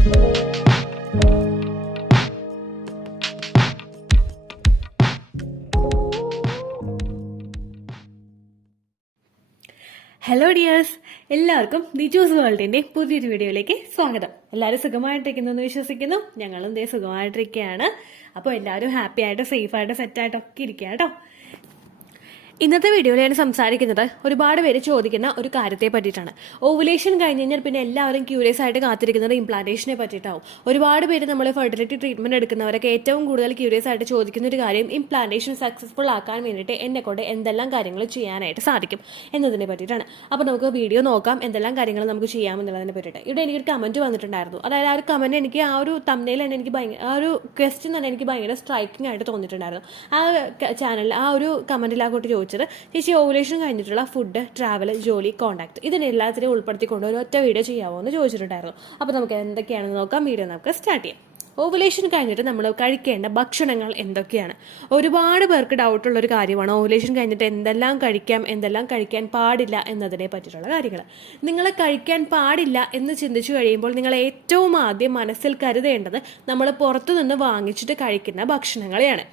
Hello dears, എല്ലാവർക്കും the choose വേൾഡിന്റെ പുതിയൊരു വീഡിയോയിലേക്ക് സ്വാഗതം. എല്ലാവരും സുഖമായിട്ടിരിക്കുന്നു എന്ന് വിശ്വസിക്കുന്നു. ഞങ്ങളും ദേ സുഖമായിട്ടിരിക്കുകയാണ്. അപ്പോൾ എല്ലാവരും ഹാപ്പി ആയിട്ട് സേഫ് ആയിട്ട് സെറ്റായിട്ടൊക്കെ ഇരിക്കുക കേട്ടോ. ഇന്നത്തെ വീഡിയോയിൽ ഞാൻ സംസാരിക്കുന്നത് ഒരുപാട് പേര് ചോദിക്കുന്ന ഒരു കാര്യത്തെ പറ്റിയിട്ടാണ്. ഓവുലേഷൻ കഴിഞ്ഞ് കഴിഞ്ഞാൽ പിന്നെ എല്ലാവരും ക്യൂരിയസ് ആയിട്ട് കാത്തിരിക്കുന്നത് ഇംപ്ലാന്റേഷനെ പറ്റിയിട്ടാവും. ഒരുപാട് പേര് നമ്മൾ ഫെർട്ടിലിറ്റി ട്രീറ്റ്മെന്റ് എടുക്കുന്നവരൊക്കെ ഏറ്റവും കൂടുതൽ ക്യൂരിയസ് ആയിട്ട് ചോദിക്കുന്ന ഒരു കാര്യം ഇംപ്ലാന്റേഷൻ സക്സസ്ഫുൾ ആക്കാൻ വേണ്ടിയിട്ട് എന്നെ കൊണ്ട് എന്തെല്ലാം കാര്യങ്ങൾ ചെയ്യാനായിട്ട് സാധിക്കും എന്നതിനെ പറ്റിയിട്ടാണ്. അപ്പോൾ നമുക്ക് വീഡിയോ നോക്കാം, എന്തെല്ലാം കാര്യങ്ങൾ നമുക്ക് ചെയ്യാമെന്നുള്ളതിനെ പറ്റിയിട്ട്. ഇവിടെ എനിക്കൊരു കമന്റ് വന്നിട്ടുണ്ടായിരുന്നു. അതായത് ആ ഒരു കമന്റ് എനിക്ക് ആ ഒരു തംബ്നെയിൽ തന്നെ എനിക്ക് ആ ഒരു ക്വസ്റ്റ്യൻ തന്നെ എനിക്ക് ഭയങ്കര സ്ട്രൈക്കിംഗ് ആയിട്ട് തോന്നിയിട്ടുണ്ടായിരുന്നു. ആ ചാനലിൽ ആ ഒരു കമന്റിൽ ആ കുട്ടി ചോദിച്ചത്, ചേച്ചി ഓവുലേഷൻ കഴിഞ്ഞിട്ടുള്ള ഫുഡ്, ട്രാവൽ, ജോലി, കോൺടാക്ട് ഇതിനെല്ലാത്തിനെയും ഉൾപ്പെടുത്തിക്കൊണ്ട് ഒരു ഒറ്റ വീഡിയോ ചെയ്യാമോ എന്ന് ചോദിച്ചിട്ടുണ്ടായിരുന്നു. അപ്പോൾ നമുക്ക് എന്തൊക്കെയാണെന്ന് നോക്കാം. വീഡിയോ നമുക്ക് സ്റ്റാർട്ട് ചെയ്യാം. ഓവുലേഷൻ കഴിഞ്ഞിട്ട് നമ്മൾ കഴിക്കേണ്ട ഭക്ഷണങ്ങൾ എന്തൊക്കെയാണ്? ഒരുപാട് പേർക്ക് ഡൗട്ടുള്ള ഒരു കാര്യമാണ് ഓവുലേഷൻ കഴിഞ്ഞിട്ട് എന്തെല്ലാം കഴിക്കാം, എന്തെല്ലാം കഴിക്കാൻ പാടില്ല എന്നതിനെ പറ്റിയിട്ടുള്ള കാര്യങ്ങൾ. നിങ്ങൾ കഴിക്കാൻ പാടില്ല എന്ന് ചിന്തിച്ചു കഴിയുമ്പോൾ നിങ്ങൾ ഏറ്റവും ആദ്യം മനസ്സിൽ കരുതേണ്ടത് നമ്മൾ പുറത്തുനിന്ന് വാങ്ങിച്ചിട്ട് കഴിക്കുന്ന ഭക്ഷണങ്ങളെയാണ്.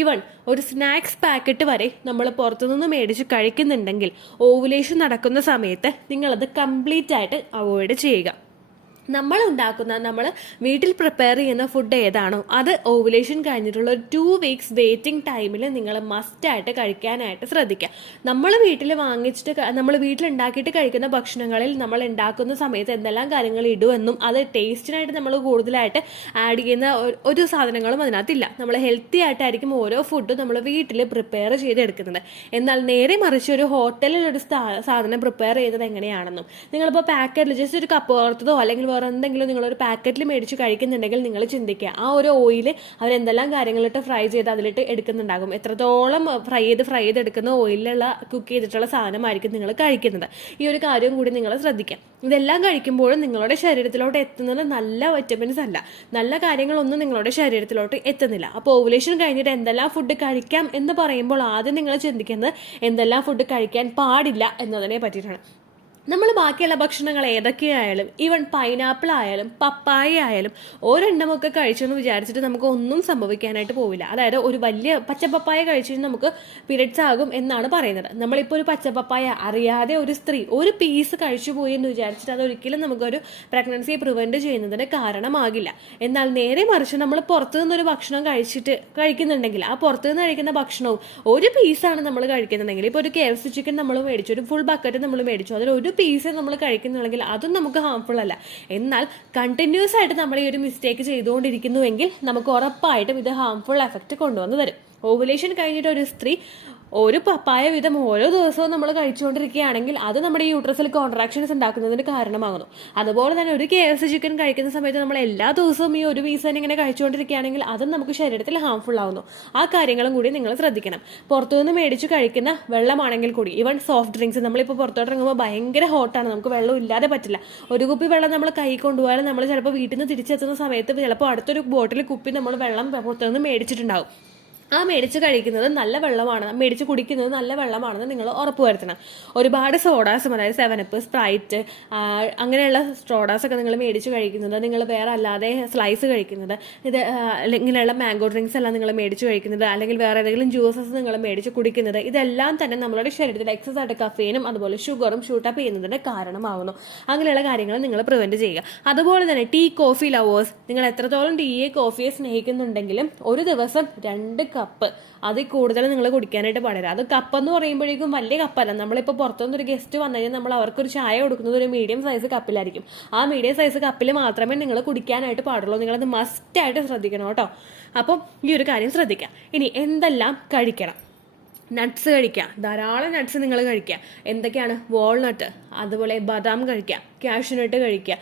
ഈവൻ ഒരു സ്നാക്സ് പാക്കറ്റ് വരെ നമ്മൾ പുറത്തുനിന്ന് മേടിച്ച് കഴിക്കുന്നുണ്ടെങ്കിൽ ഓവുലേഷൻ നടക്കുന്ന സമയത്ത് നിങ്ങളത് കംപ്ലീറ്റ് ആയിട്ട് അവോയ്ഡ് ചെയ്യുക. നമ്മൾ വീട്ടിൽ പ്രിപ്പയർ ചെയ്യുന്ന ഫുഡ് ഏതാണോ അത് ഓവുലേഷൻ കഴിഞ്ഞിട്ടുള്ള ഒരു 2 weeks വെയിറ്റിംഗ് ടൈമിൽ നിങ്ങൾ മസ്റ്റായിട്ട് കഴിക്കാനായിട്ട് ശ്രദ്ധിക്കുക. നമ്മൾ വീട്ടിലുണ്ടാക്കിയിട്ട് കഴിക്കുന്ന ഭക്ഷണങ്ങളിൽ നമ്മൾ ഉണ്ടാക്കുന്ന സമയത്ത് എന്തെല്ലാം കാര്യങ്ങൾ ഇടുമെന്നും അത് ടേസ്റ്റിനായിട്ട് നമ്മൾ കൂടുതലായിട്ട് ആഡ് ചെയ്യുന്ന ഒരു സാധനങ്ങളും അതിനകത്തില്ല. നമ്മൾ ഹെൽത്തി ആയിട്ടായിരിക്കും ഓരോ ഫുഡും നമ്മൾ വീട്ടിൽ പ്രിപ്പയർ ചെയ്തെടുക്കുന്നത്. എന്നാൽ നേരെ മറിച്ച് ഒരു ഹോട്ടലിൽ ഒരു സാധനം പ്രിപ്പയർ ചെയ്യുന്നത് എങ്ങനെയാണെന്നും നിങ്ങളിപ്പോൾ പാക്കറ്റിൽ ജസ്റ്റ് ഒരു കപ്പ് ഓർത്തതോ അല്ലെങ്കിൽ വേറെ എന്തെങ്കിലും നിങ്ങളൊരു പാക്കറ്റിൽ മേടിച്ച് കഴിക്കുന്നുണ്ടെങ്കിൽ നിങ്ങൾ ചിന്തിക്കുക, ആ ഒരു ഓയിൽ അവരെന്തെല്ലാം കാര്യങ്ങളിട്ട് ഫ്രൈ ചെയ്ത് അതിലിട്ട് എടുക്കുന്നുണ്ടാകും. എത്രത്തോളം ഫ്രൈ ചെയ്തെടുക്കുന്ന ഓയിലുള്ള കുക്ക് ചെയ്തിട്ടുള്ള സാധനമായിരിക്കും നിങ്ങൾ കഴിക്കുന്നത്. ഈ ഒരു കാര്യം കൂടി നിങ്ങൾ ശ്രദ്ധിക്കാം. ഇതെല്ലാം കഴിക്കുമ്പോഴും നിങ്ങളുടെ ശരീരത്തിലോട്ട് എത്തുന്നത് നല്ല വൈറ്റമിൻസ് അല്ല, നല്ല കാര്യങ്ങളൊന്നും നിങ്ങളുടെ ശരീരത്തിലോട്ട് എത്തുന്നില്ല. അപ്പോൾ ഓവുലേഷൻ കഴിഞ്ഞിട്ട് എന്തെല്ലാം ഫുഡ് കഴിക്കാം എന്ന് പറയുമ്പോൾ ആദ്യം നിങ്ങൾ ചിന്തിക്കുന്നത് എന്തെല്ലാം ഫുഡ് കഴിക്കാൻ പാടില്ല എന്നതിനെ പറ്റിയിട്ടാണ്. നമ്മൾ ബാക്കിയുള്ള ഭക്ഷണങ്ങൾ ഏതൊക്കെയായാലും, ഈവൻ പൈനാപ്പിൾ ആയാലും പപ്പായ ആയാലും ഒരെണ്ണമൊക്കെ കഴിച്ചെന്ന് വിചാരിച്ചിട്ട് നമുക്ക് ഒന്നും സംഭവിക്കാനായിട്ട് പോവില്ല. അതായത് ഒരു വലിയ പച്ചപ്പപ്പായ കഴിച്ചിട്ട് നമുക്ക് പീരിയഡ്സ് ആകും എന്നാണ് പറയുന്നത്. നമ്മളിപ്പോൾ ഒരു പച്ചപ്പപ്പായ അറിയാതെ ഒരു സ്ത്രീ ഒരു പീസ് കഴിച്ചു പോയി എന്ന് വിചാരിച്ചിട്ട് അതൊരിക്കലും നമുക്കൊരു പ്രഗ്നൻസിയെ പ്രിവെന്റ് ചെയ്യുന്നതിന് കാരണമാകില്ല. എന്നാൽ നേരെ മറിച്ച് നമ്മൾ പുറത്തു നിന്നൊരു ഭക്ഷണം കഴിക്കുന്നുണ്ടെങ്കിൽ ആ പുറത്തു നിന്ന് കഴിക്കുന്ന ഭക്ഷണവും ഒരു പീസാണ് നമ്മൾ കഴിക്കുന്നുണ്ടെങ്കിൽ, ഇപ്പോൾ ഒരു KFC ചിക്കൻ നമ്മൾ മേടിച്ചു, ഒരു ഫുൾ ബക്കറ്റ് നമ്മൾ മേടിച്ചു, അതിൽ ഒരു പീസ് നമ്മൾ കഴിക്കുന്നുണ്ടെങ്കിൽ അതും നമുക്ക് ഹാംഫുൾ അല്ല. എന്നാൽ കണ്ടിന്യൂസ് ആയിട്ട് നമ്മൾ ഈ ഒരു മിസ്റ്റേക്ക് ചെയ്തുകൊണ്ടിരിക്കുന്നുവെങ്കിൽ നമുക്ക് ഉറപ്പായിട്ടും ഇത് ഹാംഫുൾ എഫക്റ്റ് കൊണ്ടുവന്ന് തരും. ഓവുലേഷൻ കഴിഞ്ഞിട്ട് ഒരു സ്ത്രീ ഒരു പപ്പായ വീതം ഓരോ ദിവസവും നമ്മൾ കഴിച്ചുകൊണ്ടിരിക്കുകയാണെങ്കിൽ അത് നമ്മുടെ യൂട്രസിൽ കോൺട്രാക്ഷൻസ് ഉണ്ടാക്കുന്നതിന് കാരണമാകുന്നു. അതുപോലെ തന്നെ ഒരു KFC ചിക്കൻ കഴിക്കുന്ന സമയത്ത് നമ്മൾ എല്ലാ ദിവസവും ഈ ഒരു പീസ് തന്നെ ഇങ്ങനെ കഴിച്ചുകൊണ്ടിരിക്കുകയാണെങ്കിൽ അതും നമുക്ക് ശരീരത്തിൽ ഹാംഫുൾ ആവുന്നു. ആ കാര്യങ്ങളും കൂടി നിങ്ങൾ ശ്രദ്ധിക്കണം. പുറത്തുനിന്ന് മേടിച്ച് കഴിക്കുന്ന വെള്ളമാണെങ്കിൽ കൂടി, ഈവൻ സോഫ്റ്റ് ഡ്രിങ്ക്സ്, നമ്മളിപ്പോൾ പുറത്തോട്ടിറങ്ങുമ്പോൾ ഭയങ്കര ഹോട്ടാണ്, നമുക്ക് വെള്ളം ഇല്ലാതെ പറ്റില്ല. ഒരു കുപ്പി വെള്ളം നമ്മൾ കൈ കൊണ്ടുപോയാലും നമ്മൾ ചിലപ്പോൾ വീട്ടിൽ നിന്ന് തിരിച്ചെത്തുന്ന സമയത്ത് ചിലപ്പോൾ അടുത്തൊരു ബോട്ടിൽ കുപ്പി നമ്മൾ വെള്ളം പുറത്തുനിന്ന് മേടിച്ചിട്ടുണ്ടാവും. ആ മേടിച്ച് കഴിക്കുന്നത് നല്ല വെള്ളമാണ്, മേടിച്ച് കുടിക്കുന്നത് നല്ല വെള്ളമാണെന്ന് നിങ്ങൾ ഉറപ്പുവരുത്തണം. ഒരുപാട് സോഡാസും, അതായത് 7up, സ്പ്രൈറ്റ് അങ്ങനെയുള്ള സോഡാസൊക്കെ നിങ്ങൾ മേടിച്ച് കഴിക്കുന്നത്, നിങ്ങൾ വേറെ അല്ലാതെ സ്ലൈസ് കഴിക്കുന്നത്, ഇങ്ങനെയുള്ള മാംഗോ ഡ്രിങ്ക്സ് എല്ലാം നിങ്ങൾ മേടിച്ച് കഴിക്കുന്നത്, അല്ലെങ്കിൽ വേറെ ഏതെങ്കിലും ജ്യൂസസ് നിങ്ങൾ മേടിച്ച് കുടിക്കുന്നത്, ഇതെല്ലാം തന്നെ നമ്മളുടെ ശരീരത്തിൽ എക്സസ് ആയിട്ട് കഫീനും അതുപോലെ ഷുഗറും ഷൂട്ടപ്പ് ചെയ്യുന്നതിന് കാരണമാകുന്നു. അങ്ങനെയുള്ള കാര്യങ്ങൾ നിങ്ങൾ പ്രിവെന്റ് ചെയ്യുക. അതുപോലെ തന്നെ ടീ, കോഫി ലവേഴ്സ്, നിങ്ങൾ എത്രത്തോളം ടീയെ കോഫിയെ സ്നേഹിക്കുന്നുണ്ടെങ്കിലും ഒരു ദിവസം 2 കപ്പ് അതിൽ കൂടുതൽ നിങ്ങൾ കുടിക്കാനായിട്ട് പാടില്ല. അത് കപ്പ് എന്ന് പറയുമ്പോഴേക്കും വലിയ കപ്പല്ല. നമ്മളിപ്പോൾ പുറത്തുനിന്ന് ഒരു ഗസ്റ്റ് വന്നു കഴിഞ്ഞാൽ നമ്മൾ അവർക്കൊരു ചായ കൊടുക്കുന്നത് ഒരു മീഡിയം സൈസ് കപ്പിലായിരിക്കും. ആ മീഡിയം സൈസ് കപ്പിൽ മാത്രമേ നിങ്ങൾ കുടിക്കാനായിട്ട് പാടുള്ളൂ. നിങ്ങളത് മസ്റ്റായിട്ട് ശ്രദ്ധിക്കണം കേട്ടോ. അപ്പം ഈ ഒരു കാര്യം ശ്രദ്ധിക്കാം. ഇനി എന്തെല്ലാം കഴിക്കണം? നട്ട്സ് കഴിക്കുക, ധാരാളം നട്ട്സ് നിങ്ങൾ കഴിക്കുക. എന്തൊക്കെയാണ്? വാൾനട്ട്, അതുപോലെ ബദാം കഴിക്കുക, കാഷ്യൂനട്ട് കഴിക്കുക,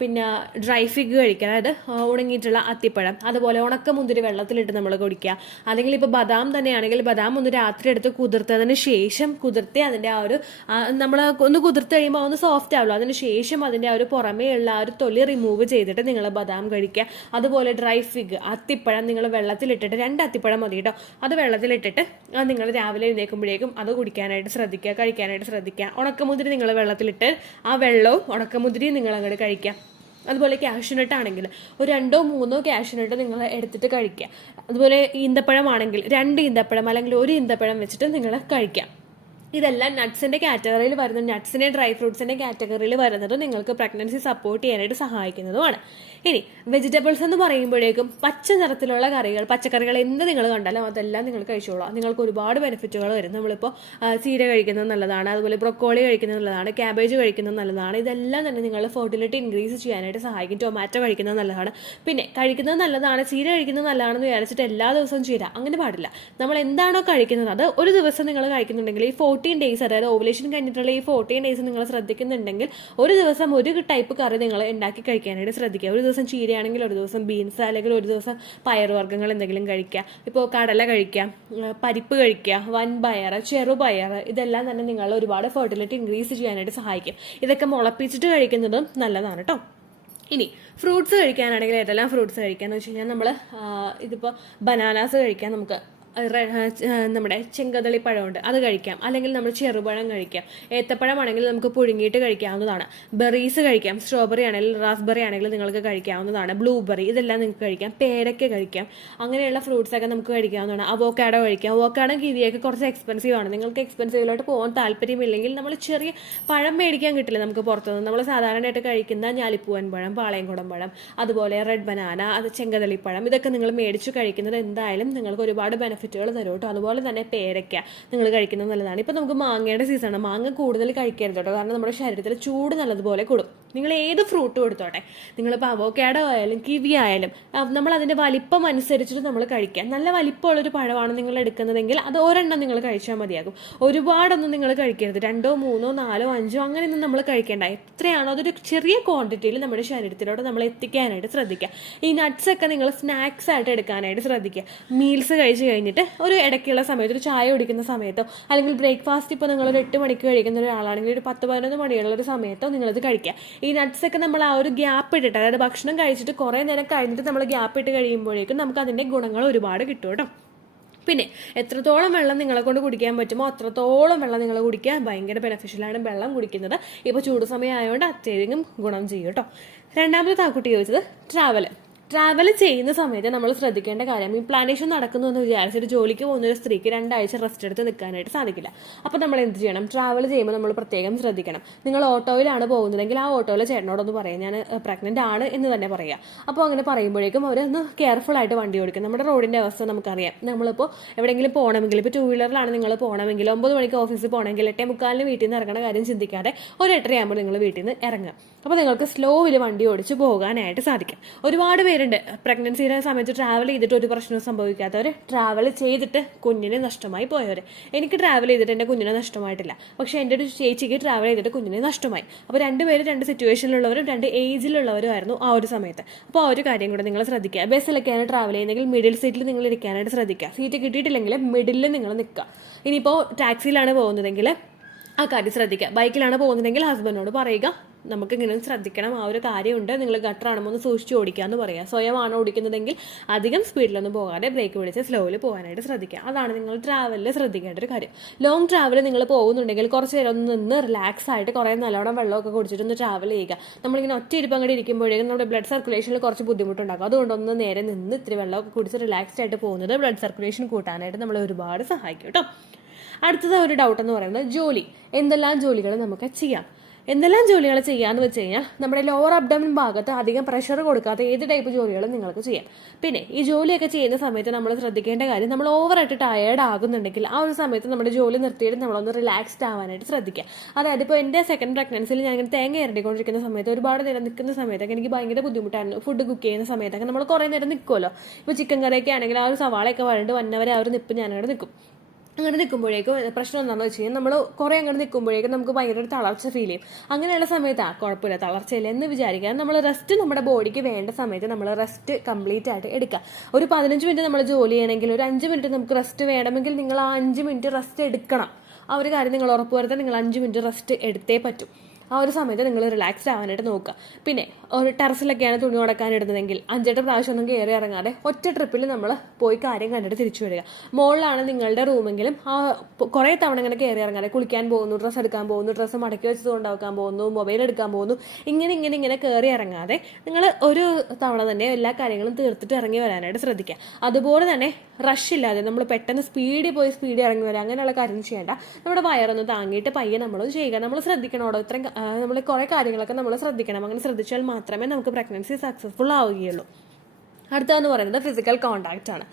പിന്നെ ഡ്രൈ ഫിഗ് കഴിക്കുക, അതായത് ഉണങ്ങിയിട്ടുള്ള അത്തിപ്പഴം, അതുപോലെ ഉണക്കമുന്തിരി വെള്ളത്തിലിട്ട് നമ്മൾ കുടിക്കുക. അല്ലെങ്കിൽ ഇപ്പോൾ ബദാം തന്നെയാണെങ്കിൽ ബദാം ഒന്ന് രാത്രി എടുത്ത് കുതിർത്തതിന് ശേഷം അതിൻ്റെ ആ ഒരു നമ്മൾ ഒന്ന് കുതിർത്ത് കഴിയുമ്പോൾ ഒന്ന് സോഫ്റ്റ് ആവുള്ളൂ. അതിന് ശേഷം അതിൻ്റെ ആ ഒരു പുറമേ ഉള്ള ആ ഒരു തൊലി റിമൂവ് ചെയ്തിട്ട് നിങ്ങൾ ബദാം കഴിക്കുക. അതുപോലെ ഡ്രൈ ഫിഗ്, അത്തിപ്പഴം നിങ്ങൾ വെള്ളത്തിലിട്ടിട്ട് 2 അത്തിപ്പഴം മതി കേട്ടോ, അത് വെള്ളത്തിലിട്ടിട്ട് നിങ്ങൾ രാവിലെ എഴുന്നേൽക്കുമ്പോഴേക്കും അത് കുടിക്കാനായിട്ട് ശ്രദ്ധിക്കുക, കഴിക്കാനായിട്ട് ശ്രദ്ധിക്കുക. ഉണക്കമുന്തിരി നിങ്ങൾ വെള്ളത്തിലിട്ട് ആ വെള്ളവും ഉണക്കമുന്തിരിയും നിങ്ങൾ അങ്ങോട്ട് കഴിക്കുക. അതുപോലെ കാഷ്യൂനട്ട് ആണെങ്കിൽ ഒരു 2-3 കാഷ്യൂനട്ട് നിങ്ങൾ എടുത്തിട്ട് കഴിക്കുക. അതുപോലെ ഈന്തപ്പഴമാണെങ്കിൽ 2 ഈന്തപ്പഴം അല്ലെങ്കിൽ 1 ഈന്തപ്പഴം വെച്ചിട്ട് നിങ്ങൾ കഴിക്കാം. ഇതെല്ലാം നട്ട്സിന്റെ കാറ്റഗറിയിൽ വരുന്ന, നട്ട്സിന്റെ ഡ്രൈ ഫ്രൂട്ട്സിന്റെ കാറ്റഗറിയിൽ വരുന്നത് നിങ്ങൾക്ക് പ്രഗ്നൻസി സപ്പോർട്ട് ചെയ്യാനായിട്ട് സഹായിക്കുന്നതുമാണ്. ഇനി വെജിറ്റബിൾസ് എന്ന് പറയുമ്പോഴേക്കും പച്ച നിറത്തിലുള്ള കറികൾ, പച്ചക്കറികൾ എന്ത് നിങ്ങൾ കണ്ടാലും അതെല്ലാം നിങ്ങൾ കഴിച്ചോളാം. നിങ്ങൾക്ക് ഒരുപാട് ബെനിഫിറ്റുകൾ വരും. നമ്മളിപ്പോൾ ചീര കഴിക്കുന്നത് നല്ലതാണ്, അതുപോലെ ബ്രൊക്കോളി കഴിക്കുന്നത് നല്ലതാണ്, ക്യാബേജ് കഴിക്കുന്നത് നല്ലതാണ്. ഇതെല്ലാം തന്നെ നിങ്ങൾ ഫെർട്ടിലിറ്റി ഇൻക്രീസ് ചെയ്യാനായിട്ട് സഹായിക്കും. ടൊമാറ്റോ കഴിക്കുന്നത് നല്ലതാണ്. പിന്നെ കഴിക്കുന്നത് നല്ലതാണ്, ചീര കഴിക്കുന്നത് നല്ലതാണെന്ന് വിചാരിച്ചിട്ട് എല്ലാ ദിവസവും ചീര അങ്ങനെ പാടില്ല. നമ്മൾ എന്താണോ കഴിക്കുന്നത് അത് ഒരു ദിവസം നിങ്ങൾ കഴിക്കുന്നുണ്ടെങ്കിൽ ഈ 14 ഡേയ്സ്, അതായത് ഓവുലേഷൻ കഴിഞ്ഞിട്ടുള്ള ഈ 14 ഡേയ്സ് നിങ്ങൾ ശ്രദ്ധിക്കുന്നുണ്ടെങ്കിൽ ഒരു ദിവസം ഒരു ടൈപ്പ് കറി നിങ്ങൾ ഉണ്ടാക്കി കഴിക്കാനായിട്ട് ശ്രദ്ധിക്കുക. ഒരു ദിവസം ചീരയാണെങ്കിൽ ഒരു ദിവസം ബീൻസ്, അല്ലെങ്കിൽ ഒരു ദിവസം പയറുവർഗ്ഗങ്ങൾ എന്തെങ്കിലും കഴിക്കുക. ഇപ്പോൾ കടല കഴിക്കാം, പരിപ്പ് കഴിക്കുക, വൻപയർ, ചെറുപയർ, ഇതെല്ലാം തന്നെ നിങ്ങൾ ഒരുപാട് ഫെർട്ടിലിറ്റി ഇൻക്രീസ് ചെയ്യാനായിട്ട് സഹായിക്കും. ഇതൊക്കെ മുളപ്പിച്ചിട്ട് കഴിക്കുന്നതും നല്ലതാണ് കേട്ടോ. ഇനി ഫ്രൂട്ട്സ് കഴിക്കാനാണെങ്കിൽ ഏതെല്ലാം ഫ്രൂട്ട്സ് കഴിക്കാന്ന് വെച്ച് കഴിഞ്ഞാൽ നമ്മൾ ഇതിപ്പോൾ ബനാനാസ് കഴിക്കാം, നമുക്ക് നമ്മുടെ ചെങ്കതളി പഴമുണ്ട് അത് കഴിക്കാം, അല്ലെങ്കിൽ നമ്മൾ ചെറുപഴം കഴിക്കാം. ഏത്തപ്പഴമാണെങ്കിൽ നമുക്ക് പുഴുങ്ങിയിട്ട് കഴിക്കാവുന്നതാണ്. ബെറീസ് കഴിക്കാം, സ്ട്രോബെറി ആണെങ്കിൽ റാസ്ബെറി ആണെങ്കിലും നിങ്ങൾക്ക് കഴിക്കാവുന്നതാണ്. ബ്ലൂബെറി ഇതെല്ലാം നിങ്ങൾക്ക് കഴിക്കാം. പേരയ്ക്ക കഴിക്കാം. അങ്ങനെയുള്ള ഫ്രൂട്ട്സ് ഒക്കെ നമുക്ക് കഴിക്കാവുന്നതാണ്. അവോക്കാഡോ കഴിക്കാം. അവോക്കാഡോ കിവിയൊക്കെ കുറച്ച് എക്സ്പെൻസീവ് ആണ്. നിങ്ങൾക്ക് എക്സ്പെൻസീവിലോട്ട് പോകാൻ താല്പര്യമില്ലെങ്കിൽ നമ്മൾ ചെറിയ പഴം മേടിക്കാൻ കിട്ടില്ല നമുക്ക് പുറത്തുനിന്ന്. നമ്മൾ സാധാരണയായിട്ട് കഴിക്കുന്ന ഞാലിപ്പൂവൻ പഴം, പാളയംകുടം പഴം, അതുപോലെ റെഡ് ബനാന, അത് ചെങ്കതളിപ്പഴം, ഇതൊക്കെ നിങ്ങൾ മേടിച്ച് കഴിക്കുന്നത് എന്തായാലും നിങ്ങൾക്ക് ഒരുപാട് ബെനിഫിറ്റുകൾ തരും കേട്ടോ. അതുപോലെ തന്നെ പേരയ്ക്ക നിങ്ങൾ കഴിക്കുന്നത് നല്ലതാണ്. ഇപ്പം നമുക്ക് മാങ്ങയുടെ സീസണാണ്. മാങ്ങ കൂടുതൽ കഴിക്കരുത് കേട്ടോ, കാരണം നമ്മുടെ ശരീരത്തിൽ ചൂട് നല്ലതുപോലെ കൂടും. നിങ്ങൾ ഏത് ഫ്രൂട്ടും എടുത്തോട്ടെ, നിങ്ങളിപ്പോൾ അവോക്കാഡോ ആയാലും കിവി ആയാലും നമ്മൾ അതിൻ്റെ വലിപ്പം അനുസരിച്ചിട്ട് നമ്മൾ കഴിക്കാം. നല്ല വലിപ്പമുള്ളൊരു പഴമാണ് നിങ്ങൾ എടുക്കുന്നതെങ്കിൽ അത് ഒരെണ്ണം നിങ്ങൾ കഴിച്ചാൽ മതിയാകും. ഒരുപാടൊന്നും നിങ്ങൾ കഴിക്കരുത്. 2, 3, 4, 5 അങ്ങനെയൊന്നും നമ്മൾ കഴിക്കേണ്ട. എത്രയാണോ അതൊരു ചെറിയ ക്വാണ്ടിറ്റിയിൽ നമ്മുടെ ശരീരത്തിലോട്ട് നമ്മൾ എത്തിക്കാനായിട്ട് ശ്രദ്ധിക്കുക. ഈ നട്ട്സ് ഒക്കെ നിങ്ങൾ സ്നാക്സ് ആയിട്ട് എടുക്കാനായിട്ട് ശ്രദ്ധിക്കുക. മീൽസ് കഴിച്ച് കഴിഞ്ഞിട്ട് ഒരു ഇടയ്ക്കുള്ള സമയത്ത്, ഒരു ചായ കുടിക്കുന്ന സമയത്തോ, അല്ലെങ്കിൽ ബ്രേക്ക്ഫാസ്റ്റ് ഇപ്പോൾ നിങ്ങൾ ഒരു 8 മണിക്ക് കഴിക്കുന്ന ഒരാളാണെങ്കിൽ ഒരു 10-11 മണിയുള്ള ഒരു സമയത്തോ നിങ്ങളത് കഴിക്കുക. ഈ നട്ട്സ് ഒക്കെ നമ്മൾ ആ ഒരു ഗ്യാപ്പ് ഇട്ടിട്ട്, അതായത് ഭക്ഷണം കഴിച്ചിട്ട് കുറേ നേരം കഴിഞ്ഞിട്ട് നമ്മൾ ഗ്യാപ്പ് ഇട്ട് കഴിയുമ്പോഴേക്കും നമുക്ക് അതിൻ്റെ ഗുണങ്ങൾ ഒരുപാട് കിട്ടും കേട്ടോ. പിന്നെ എത്രത്തോളം വെള്ളം നിങ്ങളെ കൊണ്ട് കുടിക്കാൻ പറ്റുമോ അത്രത്തോളം വെള്ളം നിങ്ങൾ കുടിക്കുക. ഭയങ്കര ബെനിഫിഷ്യലാണ് വെള്ളം കുടിക്കുന്നത്. ഇപ്പോൾ ചൂട് സമയം ആയതുകൊണ്ട് അത്യധികം ഗുണം ചെയ്യും കേട്ടോ. രണ്ടാമത്തെ താക്കുട്ടി ചോദിച്ചത് ട്രാവൽ ചെയ്യുന്ന സമയത്ത് നമ്മൾ ശ്രദ്ധിക്കേണ്ട കാര്യം, ഈ പ്ലാനേഷൻ നടക്കുന്നു എന്ന് വിചാരിച്ചിട്ട് ജോലിക്ക് പോകുന്ന ഒരു സ്ത്രീക്ക് 2 ആഴ്ച റെസ്റ്റ് എടുത്ത് നിൽക്കാനായിട്ട് സാധിക്കില്ല. അപ്പോൾ നമ്മൾ എന്ത് ചെയ്യണം? ട്രാവൽ ചെയ്യുമ്പോൾ നമ്മൾ പ്രത്യേകം ശ്രദ്ധിക്കണം. നിങ്ങൾ ഓട്ടോയിലാണ് പോകുന്നതെങ്കിൽ ആ ഓട്ടോയിലെ ചേട്ടനോടൊന്ന് പറയാം, ഞാൻ പ്രഗ്നൻ്റ് ആണ് എന്ന് തന്നെ പറയുക. അപ്പോൾ അങ്ങനെ പറയുമ്പോഴേക്കും അവരൊന്ന് കെയർഫുൾ ആയിട്ട് വണ്ടി ഓടിക്കും. നമ്മുടെ റോഡിൻ്റെ അവസ്ഥ നമുക്കറിയാം. നമ്മളിപ്പോൾ എവിടെയെങ്കിലും പോകണമെങ്കിൽ, ഇപ്പോൾ 2 വീലറിലാണ് നിങ്ങൾ പോകണമെങ്കിൽ 9 മണിക്ക് ഓഫീസിൽ പോകണമെങ്കിൽ 8:45 വീട്ടിൽ നിന്ന് ഇറങ്ങുന്ന കാര്യം ചിന്തിക്കാതെ ഒരു 8:30 ആകുമ്പോൾ നിങ്ങൾ വീട്ടിൽ നിന്ന് ഇറങ്ങുക. അപ്പോൾ നിങ്ങൾക്ക് സ്ലോവിൽ വണ്ടി ഓടിച്ച് പോകാനായിട്ട് സാധിക്കും. ഒരുപാട് പേരുണ്ട് പ്രഗ്നൻസിയുടെ സമയത്ത് ട്രാവൽ ചെയ്തിട്ട് ഒരു പ്രശ്നവും സംഭവിക്കാത്തവർ, ട്രാവൽ ചെയ്തിട്ട് കുഞ്ഞിനെ നഷ്ടമായി പോയവർ. എനിക്ക് ട്രാവൽ ചെയ്തിട്ട് എൻ്റെ കുഞ്ഞിനെ നഷ്ടമായിട്ടില്ല, പക്ഷേ എൻ്റെ ഒരു ചേച്ചിക്ക് ട്രാവൽ ചെയ്തിട്ട് കുഞ്ഞിനെ നഷ്ടമായി. അപ്പോൾ 2 പേര് 2 സിറ്റുവേഷനിലുള്ളവരും 2 ഏജിലുള്ളവരുമായിരുന്നു ആ ഒരു സമയത്ത്. അപ്പോൾ ആ ഒരു കാര്യം കൂടെ നിങ്ങൾ ശ്രദ്ധിക്കുക. ബസ്സിലൊക്കെയാണ് ട്രാവൽ ചെയ്യുന്നതെങ്കിൽ മിഡിൽ സീറ്റിൽ നിങ്ങൾ ഇരിക്കാനായിട്ട് ശ്രദ്ധിക്കുക. സീറ്റ് കിട്ടിയിട്ടില്ലെങ്കിൽ മിഡിലിൽ നിങ്ങൾ നിൽക്കുക. ഇനിയിപ്പോൾ ടാക്സിയിലാണ് പോകുന്നതെങ്കിൽ ആ കാര്യം ശ്രദ്ധിക്കുക. ബൈക്കിലാണ് പോകുന്നതെങ്കിൽ ഹസ്ബൻഡിനോട് പറയുക, നമുക്കിങ്ങനെ ശ്രദ്ധിക്കണം, ആ ഒരു കാര്യമുണ്ട്, നിങ്ങൾ ഗട്ടറാണോ ഒന്ന് സൂക്ഷിച്ച് ഓടിക്കുക എന്ന് പറയുക. സ്വയമാണോ ഓടിക്കുന്നതെങ്കിൽ അധികം സ്പീഡിലൊന്നും പോകാതെ ബ്രേക്ക് പിടിച്ച് സ്ലോയിൽ പോകാനായിട്ട് ശ്രദ്ധിക്കുക. അതാണ് നിങ്ങൾ ട്രാവലിൽ ശ്രദ്ധിക്കേണ്ട ഒരു കാര്യം. ലോങ് ട്രാവൽ നിങ്ങൾ പോകുന്നുണ്ടെങ്കിൽ കുറച്ച് നേരം ഒന്ന് നിന്ന് റിലാക്സ് ആയിട്ട് കുറേ നല്ലോണം വെള്ളമൊക്കെ കുടിച്ചിട്ട് ഒന്ന് ട്രാവൽ ചെയ്യുക. നമ്മളിങ്ങനെ ഒറ്റ ഇരിപ്പ് അങ്ങോട്ട് ഇരിക്കുമ്പോഴേക്കും നമ്മുടെ ബ്ലഡ് സർക്കുലേഷനിൽ കുറച്ച് ബുദ്ധിമുട്ടുണ്ടാകും. അതുകൊണ്ടൊന്ന് നേരെ നിന്ന് ഇത്തിരി വെള്ളമൊക്കെ കുടിച്ച് റിലാക്സ്ഡ് ആയിട്ട് പോകുന്നത് ബ്ലഡ് സർക്കുലേഷൻ കൂട്ടാനായിട്ട് നമ്മളെ ഒരുപാട് സഹായിക്കും കേട്ടോ. അടുത്തത് ഒരു ഡൗട്ട് എന്ന് പറയുന്നത് ജോലി. എന്തെല്ലാം ജോലികൾ നമുക്ക് ചെയ്യാം? എന്തെല്ലാം ജോലികൾ ചെയ്യാമെന്ന് വെച്ച് കഴിഞ്ഞാൽ നമ്മുടെ ലോവർ അബ്ഡമിൻ ഭാഗത്ത് അധികം പ്രഷർ കൊടുക്കാത്ത ഏത് ടൈപ്പ് ജോലികളും നിങ്ങൾക്ക് ചെയ്യാം. പിന്നെ ഈ ജോലിയൊക്കെ ചെയ്യുന്ന സമയത്ത് നമ്മൾ ശ്രദ്ധിക്കേണ്ട കാര്യം, നമ്മൾ ഓവറായിട്ട് ടയേർഡ് ആകുന്നുണ്ടെങ്കിൽ ആ ഒരു സമയത്ത് നമ്മുടെ ജോലി നിർത്തിയിട്ട് നമ്മളൊന്ന് റിലാക്സ്ഡ് ആവാനായിട്ട് ശ്രദ്ധിക്കുക. അതായത് ഇപ്പോൾ എൻ്റെ സെക്കൻഡ് പ്രഗ്നൻസിയിൽ ഞാൻ ഇങ്ങനെ തേങ്ങ ഇരണ്ടിക്കൊണ്ടിരിക്കുന്ന സമയത്ത്, ഒരുപാട് നേരം നിൽക്കുന്ന സമയത്തൊക്കെ എനിക്ക് ഭയങ്കര ബുദ്ധിമുട്ടായിരുന്നു. ഫുഡ് കുക്ക് ചെയ്യുന്ന സമയത്തൊക്കെ നമ്മൾ കുറേ നേരം നിൽക്കുമല്ലോ. ഇപ്പോൾ ചിക്കൻ കറിയൊക്കെ ആണെങ്കിൽ ആ ഒരു സവാളയൊക്കെ വരണ്ട് വന്നവരെ ആ ഒരു നിപ്പ് ഞാനങ്ങോട്ട് നിൽക്കും. അങ്ങനെ നിൽക്കുമ്പോഴേക്കും പ്രശ്നം എന്താണെന്ന് വെച്ച് കഴിഞ്ഞാൽ നമ്മൾ കുറേ അങ്ങോട്ട് നിൽക്കുമ്പോഴേക്കും നമുക്ക് ഭയങ്കര ഒരു തളർച്ച ഫീൽ ചെയ്യും. അങ്ങനെയുള്ള സമയത്ത് കുഴപ്പമില്ല, തളർച്ചയില്ല എന്ന് വിചാരിക്കുക. നമ്മൾ റെസ്റ്റ് നമ്മുടെ ബോഡിക്ക് വേണ്ട സമയത്ത് നമ്മൾ റെസ്റ്റ് കംപ്ലീറ്റ് ആയിട്ട് എടുക്കുക. ഒരു 15 മിനിറ്റ് നമ്മൾ ജോലി ചെയ്യണമെങ്കിൽ ഒരു 5 മിനിറ്റ് നമുക്ക് റെസ്റ്റ് വേണമെങ്കിൽ നിങ്ങൾ ആ 5 മിനിറ്റ് റെസ്റ്റ് എടുക്കണം. ആ ഒരു കാര്യം നിങ്ങൾ ഉറപ്പുവരുത്താൻ നിങ്ങൾ 5 മിനിറ്റ് റെസ്റ്റ് എടുത്തേ പറ്റും. ആ ഒരു സമയത്ത് നിങ്ങൾ റിലാക്സ്ഡ് ആവാനായിട്ട് നോക്കുക. പിന്നെ ഒരു ടെറസിലൊക്കെയാണ് തുണി ഉണക്കാൻ ഇടുന്നതെങ്കിൽ 5-8 പ്രാവശ്യം ഒന്നും കയറി ഇറങ്ങാതെ ഒറ്റ ട്രിപ്പിൽ നമ്മൾ പോയി കാര്യം കണ്ടിട്ട് തിരിച്ചു വരിക. മുകളിലാണ് നിങ്ങളുടെ റൂമെങ്കിലും കുറേ തവണ ഇങ്ങനെ കയറി ഇറങ്ങാതെ കുളിക്കാൻ പോകുന്നു, ഡ്രസ്സ് എടുക്കാൻ പോകുന്നു, ഡ്രസ്സ് മടക്കി വെച്ചത് കൊണ്ടാക്കാൻ പോകുന്നു, മൊബൈൽ എടുക്കാൻ പോകുന്നു, ഇങ്ങനെ കയറി ഇറങ്ങാതെ നിങ്ങൾ ഒരു തവണ തന്നെ എല്ലാ കാര്യങ്ങളും തീർത്തിട്ട് ഇറങ്ങി വരാനായിട്ട് ശ്രദ്ധിക്കുക. അതുപോലെ തന്നെ റഷ് ഇല്ലാതെ നമ്മൾ പെട്ടെന്ന് സ്പീഡിൽ ഇറങ്ങി വരിക അങ്ങനെയുള്ള കാര്യം ചെയ്യേണ്ട. നമ്മുടെ വയറൊന്ന് താങ്ങിയിട്ട് പയ്യെ നമ്മൾ ചെയ്യുക. നമ്മൾ ശ്രദ്ധിക്കണോടോ, ഇത്രയും നമ്മൾ കുറേ കാര്യങ്ങളൊക്കെ നമ്മൾ ശ്രദ്ധിക്കണം. അങ്ങനെ ശ്രദ്ധിച്ചാൽ മാത്രമേ നമുക്ക് പ്രഗ്നൻസി സക്സസ്ഫുൾ ആവുകയുള്ളൂ. അടുത്തതെന്ന് പറയുന്നത് ഫിസിക്കൽ കോണ്ടാക്റ്റ് ആണ്.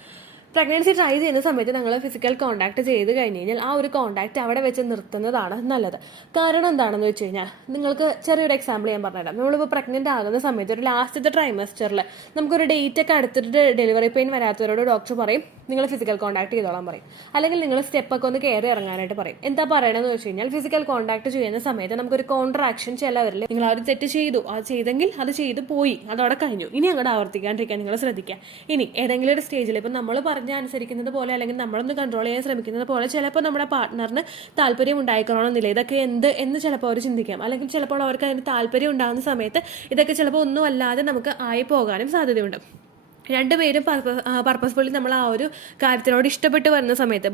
പ്രഗ്നൻസി ട്രൈ ചെയ്യുന്ന സമയത്ത് നിങ്ങൾ ഫിസിക്കൽ കോണ്ടാക്ട് ചെയ്ത് കഴിഞ്ഞ് കഴിഞ്ഞാൽ ആ ഒരു കോണ്ടാക്ട് അവിടെ വെച്ച് നിർത്തുന്നതാണ് നല്ലത്. കാരണം എന്താണെന്ന് വെച്ച് കഴിഞ്ഞാൽ നിങ്ങൾക്ക് ചെറിയൊരു എക്സാമ്പിൾ ഞാൻ പറഞ്ഞുതരാം. നമ്മളിപ്പോൾ പ്രഗ്നൻ്റ് ആകുന്ന സമയത്ത് ഒരു ലാസ്റ്റത്തെ ട്രൈമസ്റ്ററിൽ നമുക്കൊരു ഡേറ്റ് ഒക്കെ അടുത്തിട്ട് ഡെലിവറി പെയിൻ വരാത്തവരോട് ഡോക്ടർ പറയും നിങ്ങൾ ഫിസിക്കൽ കോണ്ടാക്ട് ചെയ്തോളാൻ പറയും. അല്ലെങ്കിൽ നിങ്ങൾ സ്റ്റെപ്പൊക്കെ ഒന്ന് കയറി ഇറങ്ങാനായിട്ട് പറയും. എന്താ പറയണമെന്ന് വെച്ച് കഴിഞ്ഞാൽ ഫിസിക്കൽ കോണ്ടാക്ട് ചെയ്യുന്ന സമയത്ത് നമുക്കൊരു കോൺട്രാക്ഷൻ ചിലവരിൽ നിങ്ങൾ ആ ഒരു തെറ്റ് ചെയ്തു, അത് ചെയ്തെങ്കിൽ അത് ചെയ്ത് പോയി, അതവിടെ കഴിഞ്ഞു, ഇനി അങ്ങോട്ട് ആവർത്തിക്കാണ്ടിരിക്കാൻ നിങ്ങൾ ശ്രദ്ധിക്കുക. ഇനി ഏതെങ്കിലും ഒരു സ്റ്റേജിൽ ഇപ്പം നമ്മൾ പറഞ്ഞ അനുസരിക്കുന്നത് പോലെ അല്ലെങ്കിൽ നമ്മളൊന്ന് കൺട്രോൾ ചെയ്യാൻ ശ്രമിക്കുന്നത് പോലെ ചിലപ്പോൾ നമ്മുടെ പാർട്ട്ണറിന് താല്പര്യം ഉണ്ടായിക്കണമെന്നില്ല. ഇതൊക്കെ എന്ന് ചിലപ്പോൾ അവർ ചിന്തിക്കാം. അല്ലെങ്കിൽ ചിലപ്പോൾ അവർക്ക് അതിന് താല്പര്യം ഉണ്ടാകുന്ന സമയത്ത് ഇതൊക്കെ ചിലപ്പോൾ ഒന്നും അല്ലാതെ നമുക്ക് ആയി പോകാനും സാധ്യതയുണ്ട്. രണ്ടുപേരും പർപ്പസ്ഫുള്ളി നമ്മൾ ആ ഒരു കാര്യത്തിനോട് ഇഷ്ടപ്പെട്ട് വരുന്ന സമയത്ത്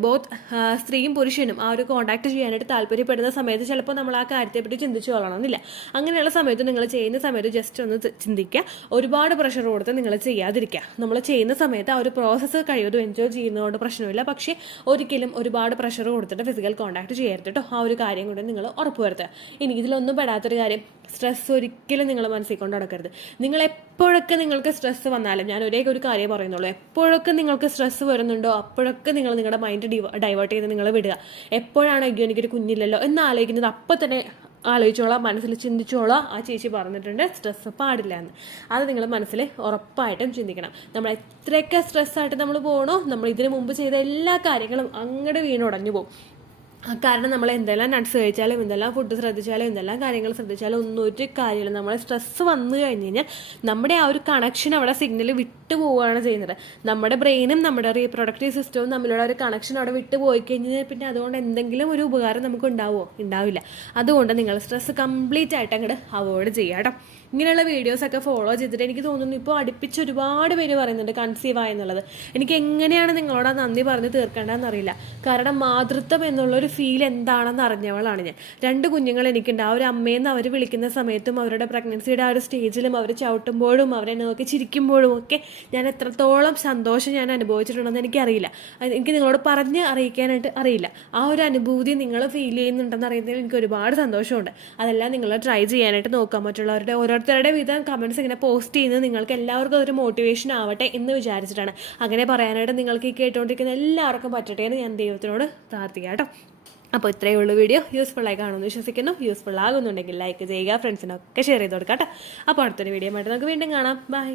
സ്ത്രീയും പുരുഷനും ആ ഒരു കോണ്ടാക്ട് ചെയ്യാനായിട്ട് താല്പര്യപ്പെടുന്ന സമയത്ത് ചിലപ്പോൾ നമ്മൾ ആ കാര്യത്തെപ്പറ്റി ചിന്തിച്ചു കൊള്ളണമെന്നില്ല. അങ്ങനെയുള്ള സമയത്ത് നിങ്ങൾ ചെയ്യുന്ന സമയത്ത് ജസ്റ്റ് ഒന്ന് ചിന്തിക്കുക. ഒരുപാട് പ്രഷർ കൊടുത്ത് നിങ്ങൾ ചെയ്യാതിരിക്കുക. നമ്മൾ ചെയ്യുന്ന സമയത്ത് ആ ഒരു പ്രോസസ്സ് കഴിവതും എൻജോയ് ചെയ്യുന്നതുകൊണ്ട് പ്രശ്നമില്ല. പക്ഷേ ഒരിക്കലും ഒരുപാട് പ്രഷർ കൊടുത്തിട്ട് ഫിസിക്കൽ കോണ്ടാക്ട് ചെയ്യരുത് കേട്ടോ. ആ ഒരു കാര്യം കൊണ്ട് നിങ്ങൾ ഉറപ്പുവരുത്തുക. ഇനി ഇതിലൊന്നും പെടാത്തൊരു കാര്യം, സ്ട്രെസ് ഒരിക്കലും നിങ്ങൾ മനസ്സിൽ കൊണ്ട് നടക്കരുത്. നിങ്ങൾ എപ്പോഴൊക്കെ നിങ്ങൾക്ക് സ്ട്രെസ് വന്നാലും, ഞാൻ ഒരേ ഒരു കാര്യം പറയുന്നുള്ളൂ, എപ്പോഴൊക്കെ നിങ്ങൾക്ക് സ്ട്രെസ് വരുന്നുണ്ടോ അപ്പോഴൊക്കെ നിങ്ങൾ നിങ്ങളുടെ മൈൻഡ് ഡൈവേർട്ട് ചെയ്ത് നിങ്ങൾ വിടുക. എപ്പോഴാണ് അയ്യോ എനിക്കൊരു കുഞ്ഞില്ലല്ലോ എന്ന് ആലോചിക്കുന്നത് അപ്പം തന്നെ ആലോചിച്ചോളാം, മനസ്സിൽ ചിന്തിച്ചോളാം ആ ചേച്ചി പറഞ്ഞിട്ടുണ്ട് സ്ട്രെസ് പാടില്ല എന്ന്. അത് നിങ്ങൾ മനസ്സിൽ ഉറപ്പായിട്ടും ചിന്തിക്കണം. നമ്മൾ എത്രയൊക്കെ സ്ട്രെസ്സായിട്ട് നമ്മൾ പോകണോ നമ്മൾ ഇതിനു മുമ്പ് ചെയ്ത എല്ലാ കാര്യങ്ങളും അങ്ങോട്ട് വീണുടഞ്ഞു പോകും. കാരണം നമ്മൾ എന്തെല്ലാം നട്ട്സ് കഴിച്ചാലും എന്തെല്ലാം ഫുഡ് ശ്രദ്ധിച്ചാലും എന്തെല്ലാം കാര്യങ്ങൾ ശ്രദ്ധിച്ചാലും ഒന്നും ഒരു കാര്യമില്ല. നമ്മളെ സ്ട്രെസ് വന്നു കഴിഞ്ഞ് കഴിഞ്ഞാൽ നമ്മുടെ ആ ഒരു കണക്ഷൻ അവിടെ സിഗ്നൽ വിട്ടു പോവുകയാണ് ചെയ്യുന്നത്. നമ്മുടെ ബ്രെയിനും നമ്മുടെ റീപ്രൊഡക്റ്റീവ് സിസ്റ്റവും തമ്മിലുള്ള ഒരു കണക്ഷൻ അവിടെ വിട്ടു പോയി കഴിഞ്ഞാൽ പിന്നെ അതുകൊണ്ട് എന്തെങ്കിലും ഒരു ഉപകാരം നമുക്ക് ഉണ്ടാവില്ല. അതുകൊണ്ട് നിങ്ങൾ സ്ട്രെസ് കംപ്ലീറ്റ് ആയിട്ട് അങ്ങോട്ട് അവോയ്ഡ് ചെയ്യാം കേട്ടോ. ഇങ്ങനെയുള്ള വീഡിയോസൊക്കെ ഫോളോ ചെയ്തിട്ട് എനിക്ക് തോന്നുന്നു ഇപ്പോൾ അടുപ്പിച്ച് ഒരുപാട് പേര് പറയുന്നുണ്ട് കൺസീവ് ആയെന്നുള്ളത്. എനിക്ക് എങ്ങനെയാണ് നിങ്ങളോട് നന്ദി പറഞ്ഞ് തീർക്കേണ്ടതെന്ന് അറിയില്ല. കാരണം മാതൃത്വം എന്നുള്ളൊരു ഫീൽ എന്താണെന്ന് അറിഞ്ഞവളാണ് ഞാൻ. 2 കുഞ്ഞുങ്ങൾ എനിക്കുണ്ട്. ആ ഒരു അമ്മയെന്ന് അവർ വിളിക്കുന്ന സമയത്തും അവരുടെ പ്രഗ്നൻസിയുടെ ആ ഒരു സ്റ്റേജിലും അവർ ചവിട്ടുമ്പോഴും അവരെ നോക്കി ചിരിക്കുമ്പോഴും ഒക്കെ ഞാൻ എത്രത്തോളം സന്തോഷം ഞാൻ അനുഭവിച്ചിട്ടുണ്ടെന്ന് എനിക്കറിയില്ല. എനിക്ക് നിങ്ങളോട് പറഞ്ഞ് അറിയിക്കാനായിട്ട് അറിയില്ല. ആ ഒരു അനുഭൂതി നിങ്ങൾ ഫീൽ ചെയ്യുന്നുണ്ടെന്ന് അറിയുന്നതിൽ എനിക്ക് ഒരുപാട് സന്തോഷമുണ്ട്. അതെല്ലാം നിങ്ങൾ ട്രൈ ചെയ്യാനായിട്ട് നോക്കാം. മറ്റുള്ളവരുടെ ഓരോരുത്തരുടെ വിധം കമൻറ്റ്സ് ഇങ്ങനെ പോസ്റ്റ് ചെയ്യുന്നത് നിങ്ങൾക്ക് എല്ലാവർക്കും അതൊരു മോട്ടിവേഷൻ ആവട്ടെ എന്ന് വിചാരിച്ചിട്ടാണ്. അങ്ങനെ പറയാനായിട്ട് നിങ്ങൾക്ക് ഈ കേട്ടുകൊണ്ടിരിക്കുന്ന എല്ലാവർക്കും പറ്റട്ടെ എന്ന് ഞാൻ ദൈവത്തിനോട് പ്രാർത്ഥിക്കാം കേട്ടോ. അപ്പോൾ ഇത്രയേ ഉള്ളൂ വീഡിയോ. യൂസ്ഫുള്ളായി കാണുമെന്ന് വിശ്വസിക്കുന്നു. യൂസ്ഫുൾ ആകുന്നുണ്ടെങ്കിൽ ലൈക്ക് ചെയ്യുക, ഫ്രണ്ട്സിനൊക്കെ ഷെയർ ചെയ്ത് കൊടുക്കാം കേട്ടോ. അപ്പോൾ അടുത്തൊരു വീഡിയോ ആയിട്ട് നമുക്ക് വീണ്ടും കാണാം. ബൈ.